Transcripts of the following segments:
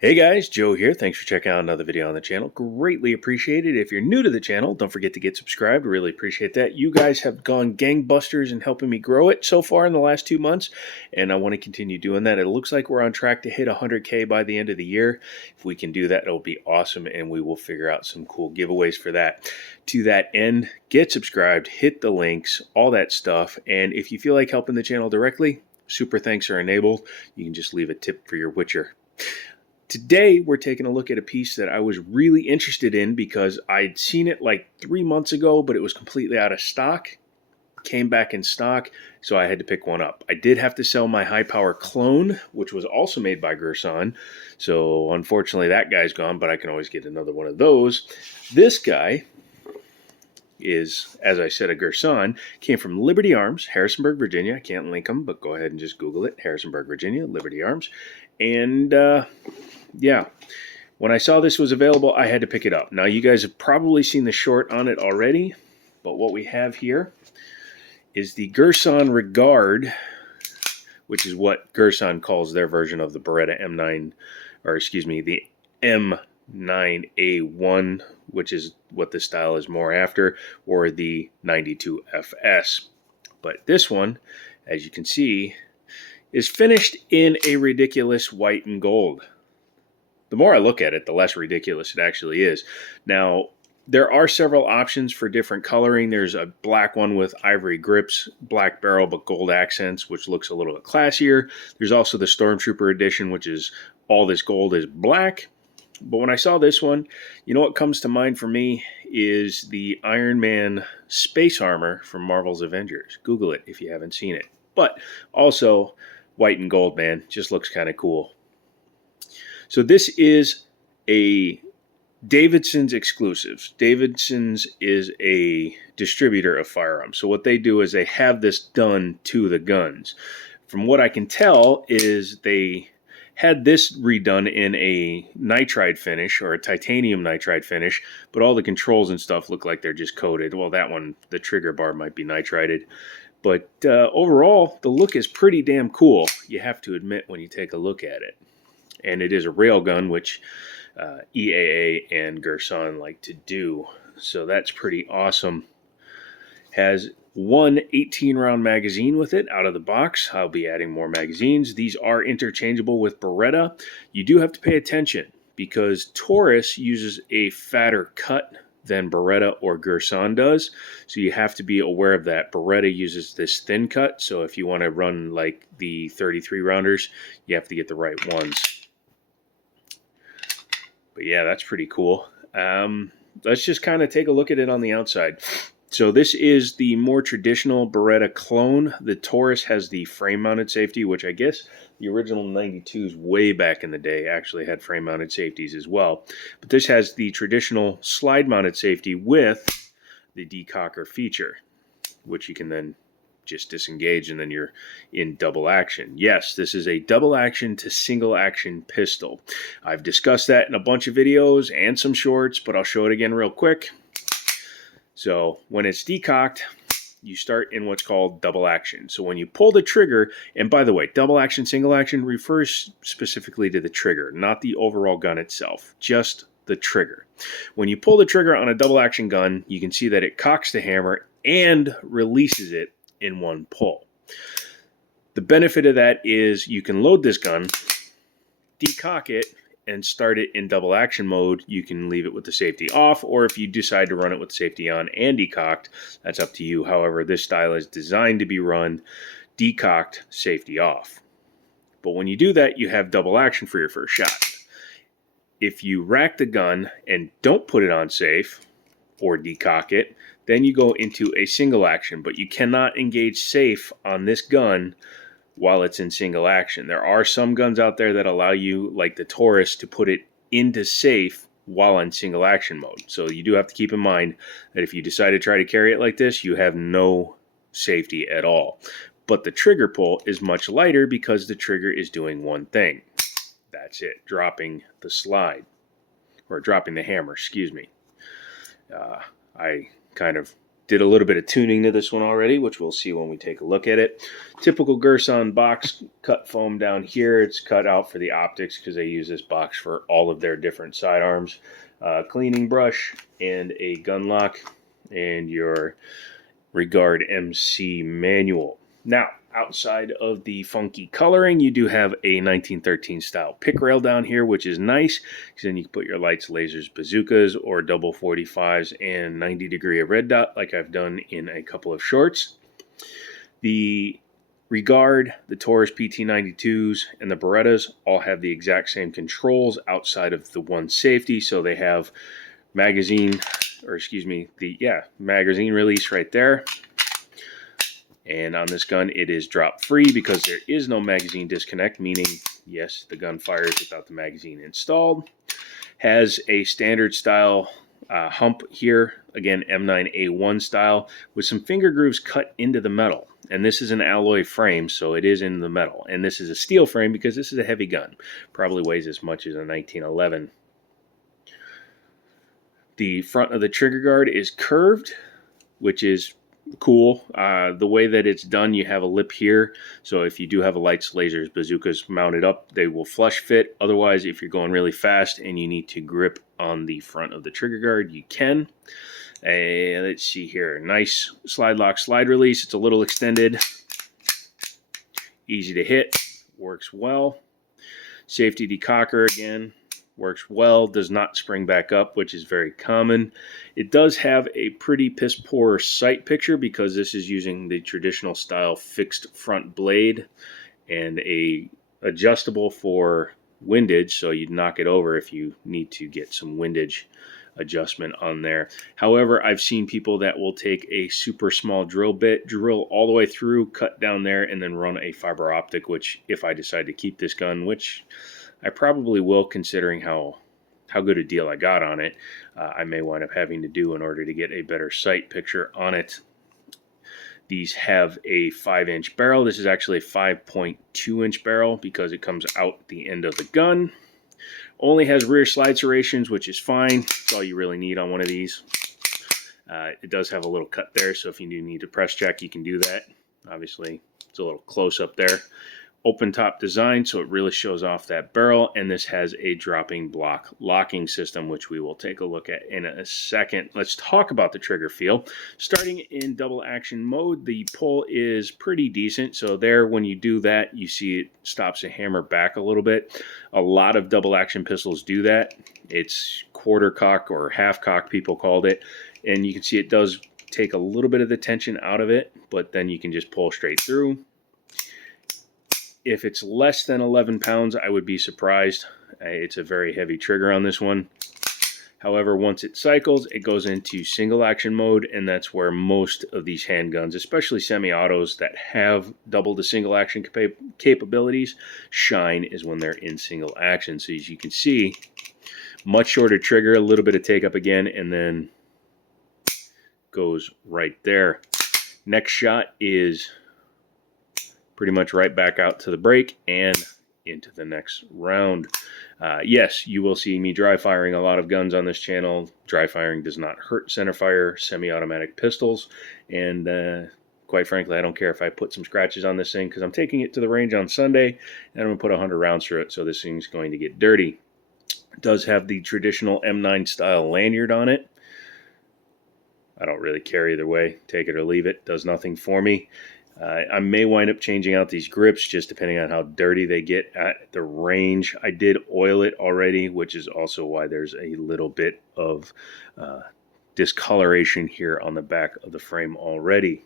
Hey guys, Joe here. Thanks for checking out another video on the channel. Greatly appreciate it. If you're new to the channel, don't forget to get subscribed. Really appreciate that. You guys have gone gangbusters in helping me grow it so far in the last 2 months, and I want to continue doing that. It looks like we're on track to hit 100K by the end of the year. If we can do that, it'll be awesome, and we will figure out some cool giveaways for that. To that end, get subscribed, hit the links, all that stuff, and if you feel like helping the channel directly, super thanks are enabled. You can just leave a tip for your Witcher. Today, we're taking a look at a piece that I was really interested in because I'd seen it like 3 months ago, but it was completely out of stock. Came back in stock, so I had to pick one up. I did have to sell my high-power clone, which was also made by Gerson. So unfortunately, that guy's gone, but I can always get another one of those. This guy is, as I said, a Gerson. Came from Liberty Arms, Harrisonburg, Virginia. I can't link them, but go ahead and just Google it. Harrisonburg, Virginia, Liberty Arms. And yeah, when I saw this was available, I had to pick it up. Now, you guys have probably seen the short on it already, but what we have here is the Gerson Regard, which is what Gerson calls their version of the Beretta M9, or excuse me, the M9A1, which is what the style is more after, or the 92FS. But this one, as you can see, is finished in a ridiculous white and gold. The more I look at it, the less ridiculous it actually is. Now, there are several options for different coloring. There's a black one with ivory grips, black barrel but gold accents, which looks a little bit classier. There's also the Stormtrooper edition, which is all this gold is black. But when I saw this one, you know what comes to mind for me is the Iron Man space armor from Marvel's Avengers. Google it if you haven't seen it. But also, white and gold, man, just looks kind of cool. So this is a Davidson's exclusives. Davidson's is a distributor of firearms. So what they do is they have this done to the guns. From what I can tell is they had this redone in a nitride finish or a titanium nitride finish, but all the controls and stuff look like they're just coated. Well, that one, the trigger bar might be nitrided. But overall, the look is pretty damn cool, you have to admit when you take a look at it. And it is a railgun, which EAA and Gerson like to do. So that's pretty awesome. Has one 18-round magazine with it out of the box. I'll be adding more magazines. These are interchangeable with Beretta. You do have to pay attention because Taurus uses a fatter cut than Beretta or Gerson does. So you have to be aware of that. Beretta uses this thin cut. So if you want to run like the 33 rounders, you have to get the right ones. But yeah, that's pretty cool. Let's just kind of take a look at it on the outside. So this is the more traditional Beretta clone. The Taurus has the frame-mounted safety, which I guess the original 92s way back in the day actually had frame-mounted safeties as well. But this has the traditional slide-mounted safety with the decocker feature, which you can then just disengage and then you're in double action. Yes, this is a double action to single action pistol. I've discussed that in a bunch of videos and some shorts, but I'll show it again real quick. So when it's decocked, you start in what's called double action. So when you pull the trigger, and by the way, double action, single action refers specifically to the trigger, not the overall gun itself, just the trigger. When you pull the trigger on a double action gun, you can see that it cocks the hammer and releases it in one pull. The benefit of that is you can load this gun, decock it, and start it in double action mode. You can leave it with the safety off, or if you decide to run it with safety on and decocked, that's up to you. However, this style is designed to be run decocked, safety off. But when you do that, you have double action for your first shot. If you rack the gun and don't put it on safe or decock it, then you go into a single action, but you cannot engage safe on this gun while it's in single action. There are some guns out there that allow you, like the Taurus, to put it into safe while in single action mode. So you do have to keep in mind that if you decide to try to carry it like this, you have no safety at all. But the trigger pull is much lighter because the trigger is doing one thing. That's it, dropping the slide, or dropping the hammer, excuse me. I kind of Did a little bit of tuning to this one already, which we'll see when we take a look at it. Typical Gerson box cut foam down here. It's cut out for the optics because they use this box for all of their different sidearms. Cleaning brush and a gun lock and your Regard MC manual. Now, outside of the funky coloring, you do have a 1913 style pick rail down here, which is nice because then you can put your lights, lasers, bazookas, or double 45s and 90-degree red dot like I've done in a couple of shorts. The Regard, the Taurus PT92s, and the Berettas all have the exact same controls outside of the one safety, so they have magazine release right there. And on this gun, it is drop free because there is no magazine disconnect, meaning, yes, the gun fires without the magazine installed. Has a standard style hump here, again, M9A1 style, with some finger grooves cut into the metal. And this is an alloy frame, so it is in the metal. And this is a steel frame because this is a heavy gun. Probably weighs as much as a 1911. The front of the trigger guard is curved, which is cool. The way that it's done, you have a lip here, so if you do have a lights, lasers, bazookas mounted up, they will flush fit. Otherwise, if you're going really fast and you need to grip on the front of the trigger guard, you can. Let's see here. Nice slide lock, slide release. It's a little extended, easy to hit, works well. Safety decocker again, works well, does not spring back up, which is very common. It does have a pretty piss poor sight picture because this is using the traditional style fixed front blade and a adjustable for windage, so you'd knock it over if you need to get some windage adjustment on there. However, I've seen people that will take a super small drill bit, drill all the way through, cut down there, and then run a fiber optic, which if I decide to keep this gun, which I probably will, considering how good a deal I got on it, I may wind up having to do in order to get a better sight picture on it. These have a 5-inch barrel. This is actually a 5.2-inch barrel because it comes out the end of the gun. Only has rear slide serrations, which is fine. That's all you really need on one of these. It does have a little cut there, so if you do need to press check, you can do that. Obviously, it's a little close up there. Open top design, so it really shows off that barrel, and this has a dropping block locking system, which we will take a look at in a second. Let's talk about the trigger feel. Starting in double action mode, the pull is pretty decent. So there, when you do that, you see it stops the hammer back a little bit. A lot of double action pistols do that. It's quarter cock or half cock, people called it, and you can see it does take a little bit of the tension out of it, but then you can just pull straight through. If it's less than 11 pounds, I would be surprised. It's a very heavy trigger on this one. However, once it cycles, it goes into single action mode, and that's where most of these handguns, especially semi-autos that have double the single action capabilities, shine, is when they're in single action. So as you can see, much shorter trigger, a little bit of take up again, and then goes right there. Next shot is pretty much right back out to the break and into the next round. Yes, you will see me dry firing a lot of guns on this channel. Dry firing does not hurt centerfire semi-automatic pistols, and quite frankly, I don't care if I put some scratches on this thing because I'm taking it to the range on Sunday and I'm going to put 100 rounds through it, so this thing's going to get dirty. It does have the traditional M9 style lanyard on it. I don't really care either way. Take it or leave it. Does nothing for me. I may wind up changing out these grips just depending on how dirty they get at the range. I did oil it already, which is also why there's a little bit of discoloration here on the back of the frame already.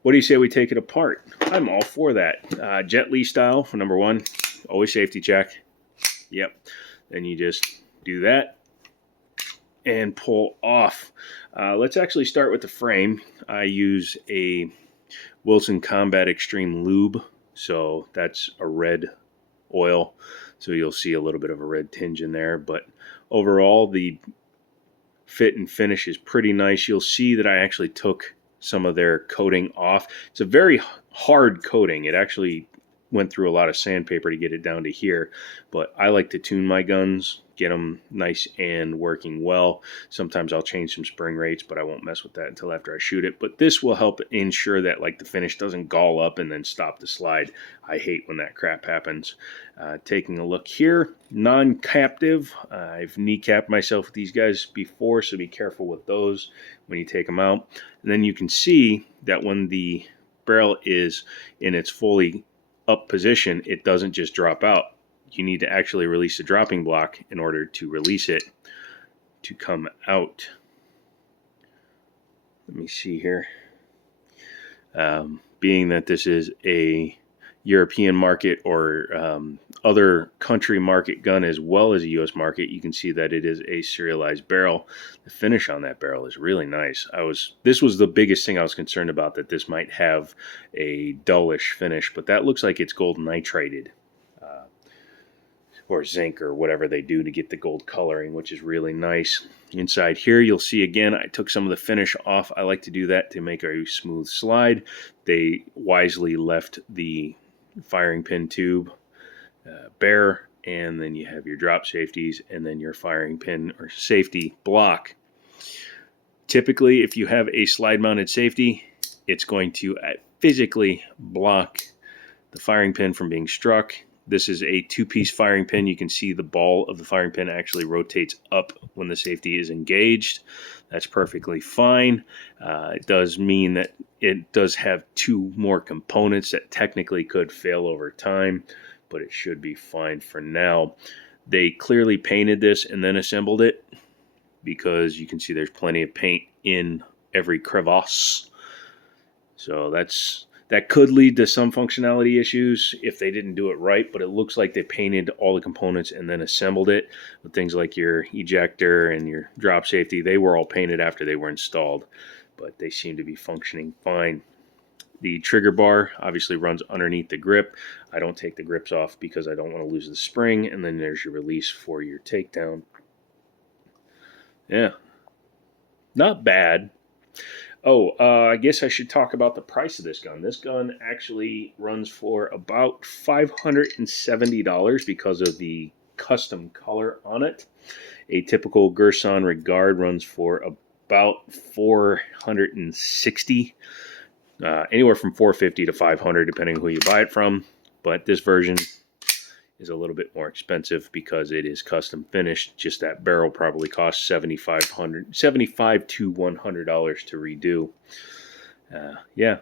What do you say we take it apart? I'm all for that. Jet Li style, for number one. Always safety check. Yep. Then you just do that and pull off. Let's actually start with the frame. I use a Wilson Combat Extreme Lube, so that's a red oil, so you'll see a little bit of a red tinge in there, but overall the fit and finish is pretty nice. You'll see that I actually took some of their coating off. It's a very hard coating. It actually went through a lot of sandpaper to get it down to here, but I like to tune my guns, get them nice and working well. Sometimes I'll change some spring rates, but I won't mess with that until after I shoot it. But this will help ensure that like the finish doesn't gall up and then stop the slide. I hate when that crap happens. Taking a look here, non-captive. I've kneecapped myself with these guys before, so be careful with those when you take them out. And then you can see that when the barrel is in its fully up position, it doesn't just drop out. You need to actually release the dropping block in order to release it to come out. Let me see here. Being that this is a European market or other country market gun as well as a US market, you can see that it is a serialized barrel. The finish on that barrel is really nice. This was the biggest thing I was concerned about, that this might have a dullish finish, but that looks like it's gold nitrated or zinc or whatever they do to get the gold coloring, which is really nice. Inside here, you'll see again, I took some of the finish off. I like to do that to make a smooth slide. They wisely left the firing pin tube bare, and then you have your drop safeties and then your firing pin or safety block. Typically, if you have a slide mounted safety, it's going to physically block the firing pin from being struck. This is a two-piece firing pin. You can see the ball of the firing pin actually rotates up when the safety is engaged. That's perfectly fine. It does mean that it does have two more components that technically could fail over time, but it should be fine for now. They clearly painted this and then assembled it, because you can see there's plenty of paint in every crevasse. So that could lead to some functionality issues if they didn't do it right, but it looks like they painted all the components and then assembled it. With things like your ejector and your drop safety, they were all painted after they were installed, but they seem to be functioning fine. The trigger bar obviously runs underneath the grip. I don't take the grips off because I don't want to lose the spring, and then there's your release for your takedown. Yeah, not bad. Oh, I guess I should talk about the price of this gun. This gun actually runs for about $570 because of the custom color on it. A typical Gerson Regard runs for about $460, anywhere from $450 to $500 depending on who you buy it from. But this version is a little bit more expensive because it is custom finished. Just that barrel probably costs $75 to $100 to redo. Yeah.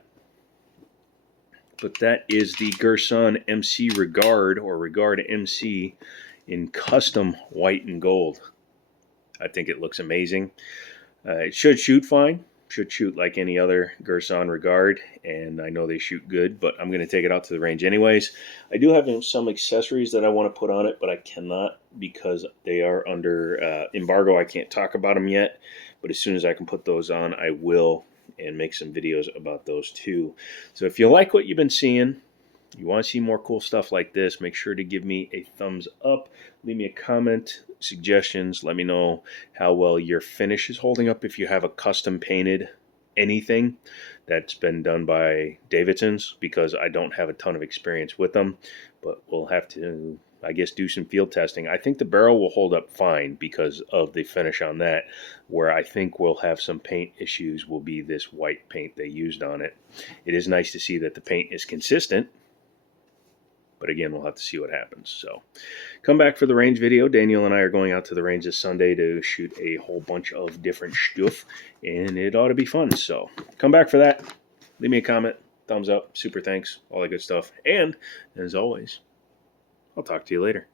But that is the Gerson MC Regard, or Regard MC, in custom white and gold. I think it looks amazing. It should shoot fine. Should shoot like any other Gerson Regard, and I know they shoot good, but I'm going to take it out to the range anyways. I do have some accessories that I want to put on it, but I cannot because they are under embargo. I can't talk about them yet, but as soon as I can put those on, I will, and make some videos about those too. So if you like what you've been seeing, you want to see more cool stuff like this, make sure to give me a thumbs up. Leave me a comment, suggestions. Let me know how well your finish is holding up if you have a custom painted anything that's been done by Davidson's, because I don't have a ton of experience with them, but we'll have to, I guess, do some field testing. I think the barrel will hold up fine because of the finish on that. Where I think we'll have some paint issues will be this white paint they used on it. It is nice to see that the paint is consistent, but again, we'll have to see what happens. So come back for the range video. Daniel and I are going out to the range this Sunday to shoot a whole bunch of different stuff, and it ought to be fun. So come back for that. Leave me a comment, thumbs up, super thanks, all that good stuff. And as always, I'll talk to you later.